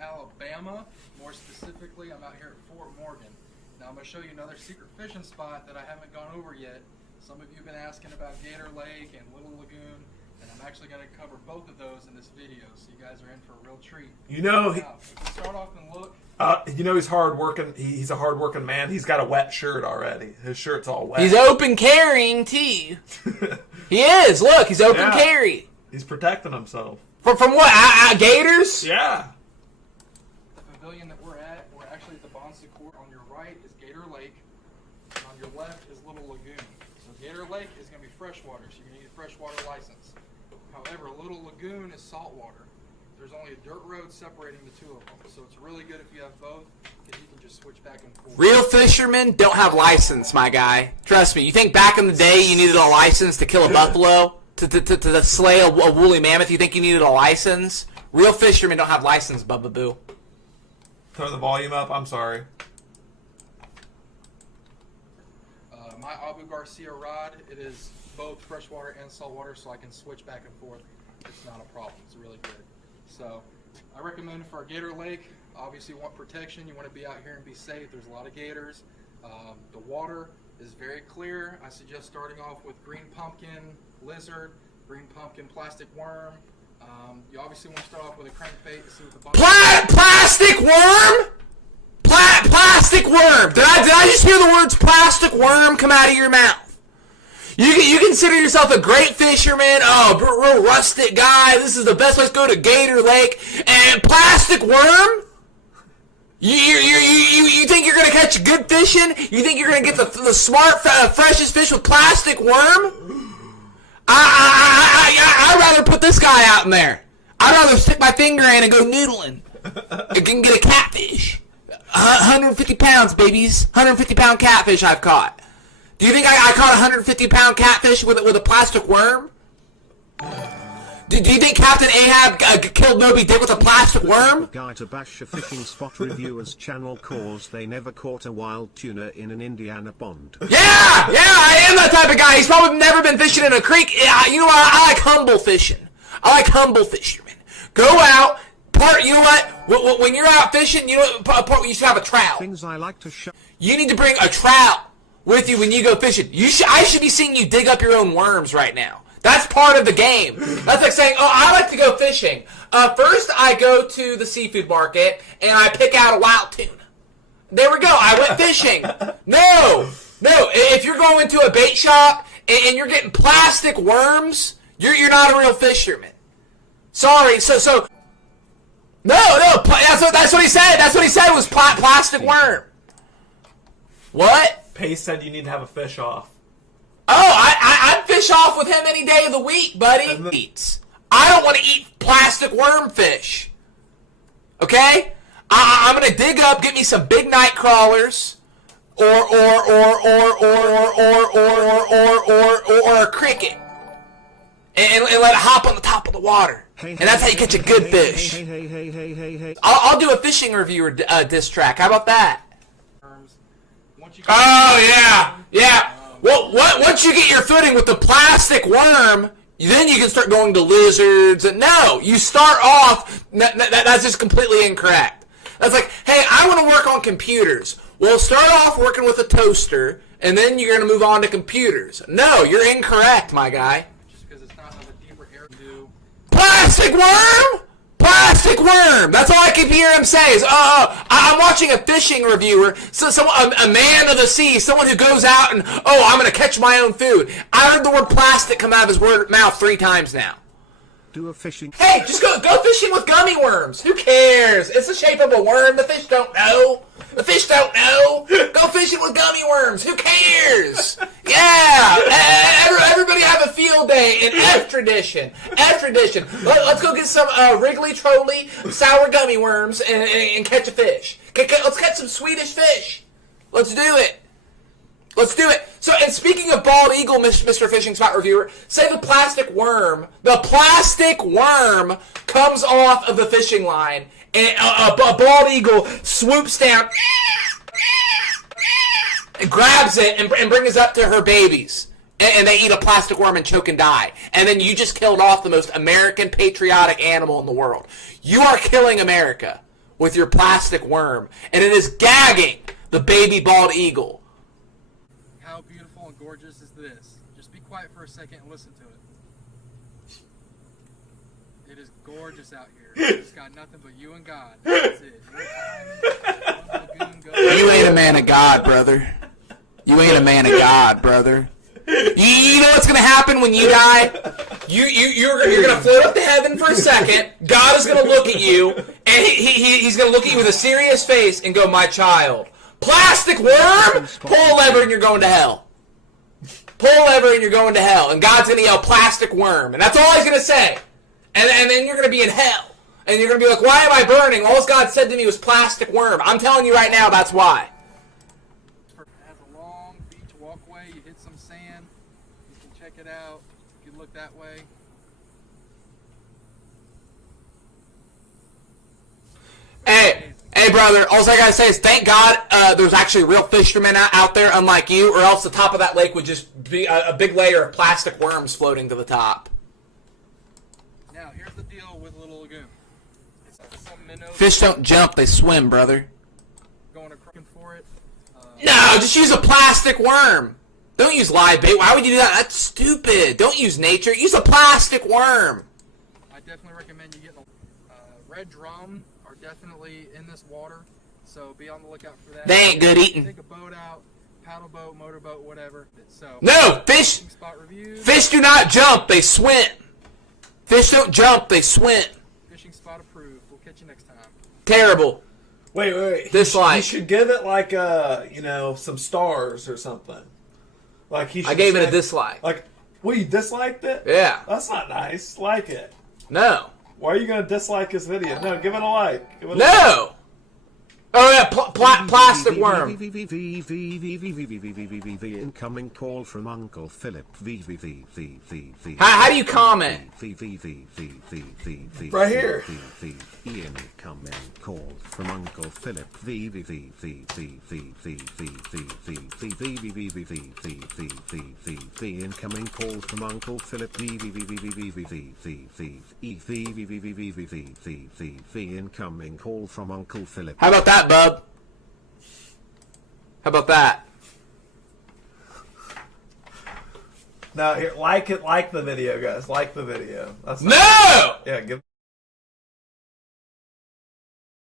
Alabama. More specifically, I'm out here at Fort Morgan. Now I'm going to show you another secret fishing spot that I haven't gone over yet. Some of you have been asking about Gator Lake and Little Lagoon, and I'm actually going to cover both of those in this video, so you guys are in for a real treat. You know, now, if we start off and look. You know he's hard working. He's a hard working man. He's got a wet shirt already. His shirt's all wet. He's open carrying too. He is. Look, he's open carry. He's protecting himself. From what? Gators? Yeah. The pavilion that we're actually at the Bonsi Court. On your right is Gator Lake, and on your left is Little Lagoon. So Gator Lake is going to be freshwater, so you're going to need a freshwater license. However, Little Lagoon is saltwater. There's only a dirt road separating the two of them, so it's really good if you have both, because you can just switch back and forth. Real fishermen don't have license, my guy. Trust me. You think back in the day you needed a license to kill a buffalo, to slay a woolly mammoth? You think you needed a license? Real fishermen don't have license, Bubba Boo. Turn the volume up. I'm sorry. My Abu Garcia rod, it is both freshwater and saltwater, so I can switch back and forth. It's not a problem. It's really good. So I recommend for a Gator Lake, obviously you want protection. You want to be out here and be safe. There's a lot of gators. The water is very clear. I suggest starting off with green pumpkin, lizard, green pumpkin, plastic worm. You obviously want to start off with a crankbait to see what the plastic worm? Plastic worm. Did I just hear the words plastic worm come out of your mouth? You consider yourself a great fisherman, real rustic guy. This is the best place to go to Gator Lake. And plastic worm? You think you're gonna catch good fishing? You think you're gonna get the smart, freshest fish with plastic worm? I'd rather put this guy out in there. I'd rather stick my finger in and go noodling. I can get a catfish. 150 pounds, babies. 150-pound catfish I've caught. Do you think I caught a 150-pound catfish with a plastic worm? Do you think Captain Ahab killed Moby Dick with a plastic worm? Guy to bash a fishing spot reviewer's channel cause they never caught a wild tuna in an Indiana pond. Yeah, I am that type of guy. He's probably never been fishing in a creek. You know what? I like humble fishing. I like humble fishermen. Go out. You know what? When you're out fishing, you know what? You should have a trout. Things I like to show. You need to bring a trout with you when you go fishing. I should be seeing you dig up your own worms right now. That's part of the game. That's like saying, I like to go fishing. First, I go to the seafood market, and I pick out a wild tuna. There we go. I went fishing. No. If you're going to a bait shop, and you're getting plastic worms, you're not a real fisherman. Sorry. No. That's what he said. That's what he said was plastic worm. What? Pace said you need to have a fish off. I'd fish off with him any day of the week, buddy. I don't want to eat plastic worm fish. Okay? I'm gonna dig up, get me some big night crawlers, or a cricket, and let it hop on the top of the water. And that's how you catch a good fish. I'll do a fishing reviewer diss track. How about that? Oh yeah. Well, once you get your footing with the plastic worm, then you can start going to lizards. And no, you start off. That's just completely incorrect. That's like, hey, I want to work on computers. Well, start off working with a toaster, and then you're going to move on to computers. No, you're incorrect, my guy. Just because it's not of a deeper area. Plastic worm? Plastic worm. That's all I can hear him say is, I'm watching a fishing reviewer, a man of the sea, someone who goes out and, I'm going to catch my own food. I heard the word plastic come out of his mouth 3 times now. Do a fishing. Hey, just go fishing with gummy worms. Who cares? It's the shape of a worm. The fish don't know. Go fishing with gummy worms. Who cares? Yeah. Everybody have a field day in F tradition. Let's go get some Wrigley Trolley sour gummy worms and catch a fish. Let's catch some Swedish fish. Let's do it. So, and speaking of bald eagle, Mr. Fishing Spot Reviewer, say the plastic worm comes off of the fishing line, and a bald eagle swoops down and grabs it and brings it up to her babies. And they eat a plastic worm and choke and die. And then you just killed off the most American patriotic animal in the world. You are killing America with your plastic worm, and it is gagging the baby bald eagle. How beautiful and gorgeous is this? Just be quiet for a second and listen to it. It is gorgeous out here. It's got nothing but you and God. That's it. You ain't a man of God, brother. You ain't a man of God, brother. You know what's gonna happen when you die? You're gonna float up to heaven for a second. God is gonna look at you, and he's gonna look at you with a serious face and go, "My child, plastic worm, pull a lever and you're going to hell. Pull a lever and you're going to hell." And God's gonna yell, "Plastic worm," and that's all he's gonna say. And then you're gonna be in hell, and you're gonna be like, "Why am I burning? All God said to me was plastic worm." I'm telling you right now, that's why. Walkway, you hit some sand, you can check it out, you can look that way. Hey brother, all I gotta say is thank God there's actually real fishermen out there unlike you, or else the top of that lake would just be a big layer of plastic worms floating to the top. Now here's the deal with Little Lagoon. It's some minnows Fish don't jump, they swim, brother. going across for it. No, just use a plastic worm. Don't use live bait. Why would you do that? That's stupid. Don't use nature. Use a plastic worm. I definitely recommend you get red drum are definitely in this water, so be on the lookout for that. They ain't good eating. Take a boat out, paddle boat, motorboat, whatever. So No, fish. spot reviews, Fish do not jump. They swim. Fish don't jump. They swim. fishing spot approved. We'll catch you next time. Terrible. Wait. Dislike. You should give it like some stars or something. Like he. I gave it a say- dislike. Like, well, you disliked it? Yeah. That's not nice. Like it. No. Why are you gonna dislike his video? No, give it a like. Give it a like. No. Oh yeah, plastic worm. Incoming call from Uncle Philip. How do you comment? Right here. Incoming call from Uncle Philip. Incoming call from Uncle Philip. Incoming call from Uncle Philip. How about that, bub? How about that? Now here, like the video, guys. Like the video. That's No! yeah. Give.